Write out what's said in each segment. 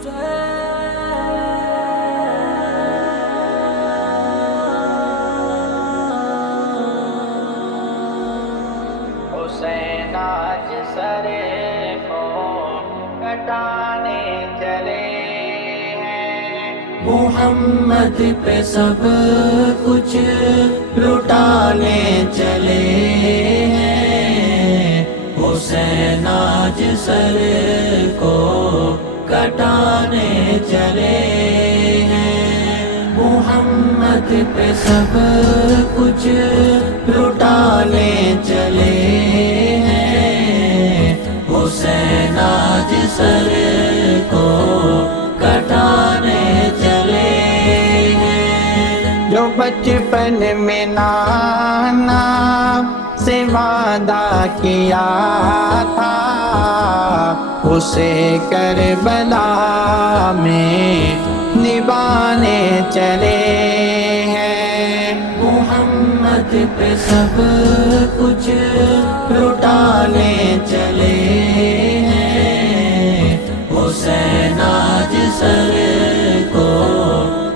حسین آج سر کو کٹانے چلے ہیں، محمد پہ سب کچھ لٹانے چلے ہیں، حسین آج سر کو کٹانے چلے ہیں، محمد پہ سب کچھ لٹانے چلے ہیں، حسین آج سر کو کٹانے چلے ہیں، جو بچپن میں نانا سے وعدہ کیا تھا، اسے کربلا میں نبھانے چلے ہیں، محمد پہ سب کچھ لٹانے چلے ہیں، حسین آج سر کو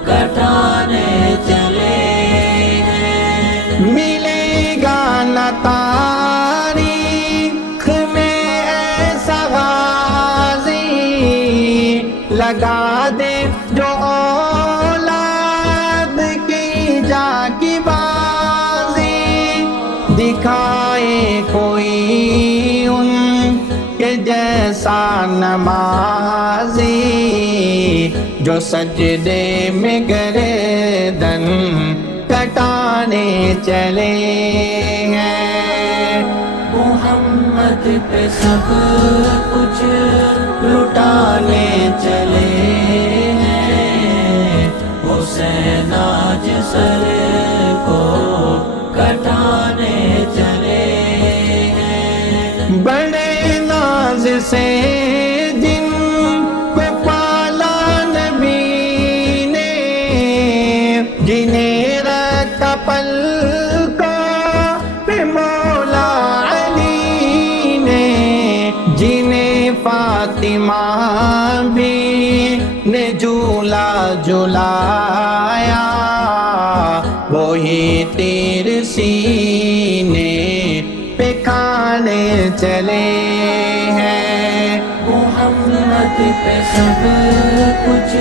کٹانے چلے ہیں، ملے گا نہ تاریخ میں ایسا غازی، لگا دے جو اولاد کی جا کی بازی، دکھائے کوئی ان کے جیسا نمازی، جو سجدے میں گردن کٹانے چلے ہیں، محمد پہ سب کچھ لٹانے چلے ہیں، حسین آج سر کو کٹانے چلے ہیں، بڑے ناز سے جن کو پالا نبی نے، جنہیں رکھا پلکوں پہ مولا علی نے، جنہیں فاطمہ بھی نے جھولا جھلایا، وہی تیر سینے پہ کھانے چلے ہیں، محمد پہ سب کچھ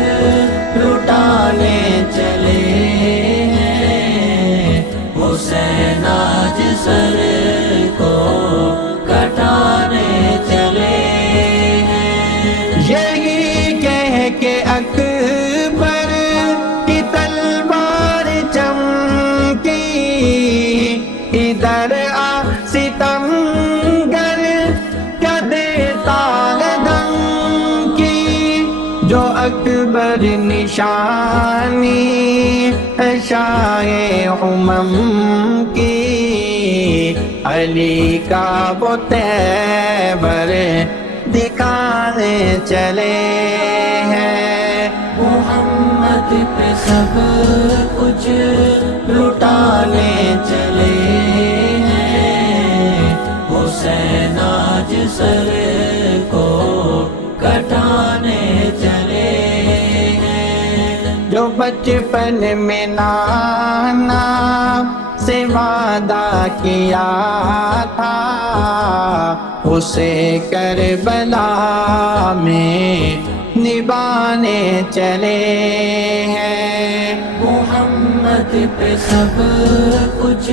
لٹانے چلے ہیں، حسین آج سر کو کٹانے چلے ہیں، یہی کہہ کے اکبر کی تلوار چمکی، ادھر آ ستم گر کیا دیتا ہے دھمکی، جو اکبر نشانی ہے شاہ امم کی، علی کا وہ تیور دکھانے چلے ہیں، محمد پہ سب کچھ لٹانے چلے ہیں، حسین آج سر کو کٹانے چلے ہیں، جو بچپن میں نانا سے وعدہ کیا تھا، اسے کربلا میں نبھانے چلے ہیں، محمد پہ سب کچھ